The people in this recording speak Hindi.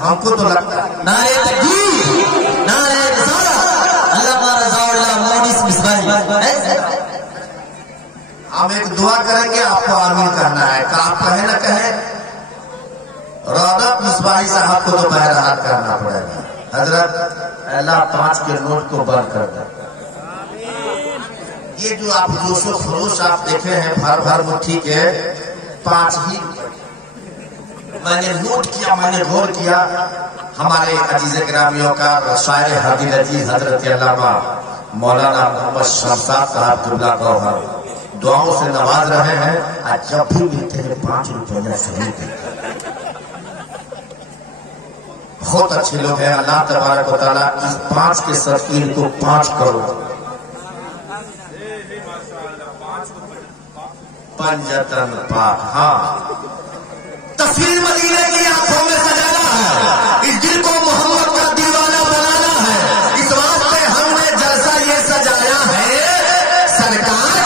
हमको तो लगता है नारे तकबीर, नारे रिसालत, अल्लामा रज़ाउल्लाह मोनिस मिसबाही। हम एक दुआ करेंगे, आपको आमीन करना है। आप कहे न कहे, रौनक मिसबाही साहब को तो बहरहाल करना पड़ेगा। हजरत अल्लाह 5 के नोट को बंद कर दे। ये जो आप जोशो खरोश आप देखे हैं भर भर मुट्ठी के 5 ही मैंने नोट किया, मैंने गौर किया। हमारे अजीज ग्रामियों का शायर हदील अजीज हजरत अल्लामा मौलाना मोहम्मद शहजाद साहब क़िबला गौहर दुआओं से नवाज रहे हैं। आज जब भी मिलते हैं 5 रुपया जरूर देते। बहुत अच्छे लोग हैं। अल्लाह तबारक व तआला इस 5 के सदक़े को 5 करोड़ पंजतन पाक। हाँ, तस्वीर मदीने की आंखों में सजाना है, इस दिल को मोहम्मद का दीवाना बनाना है। इस वास्ते हमने जलसा ये सजाया है, सरकार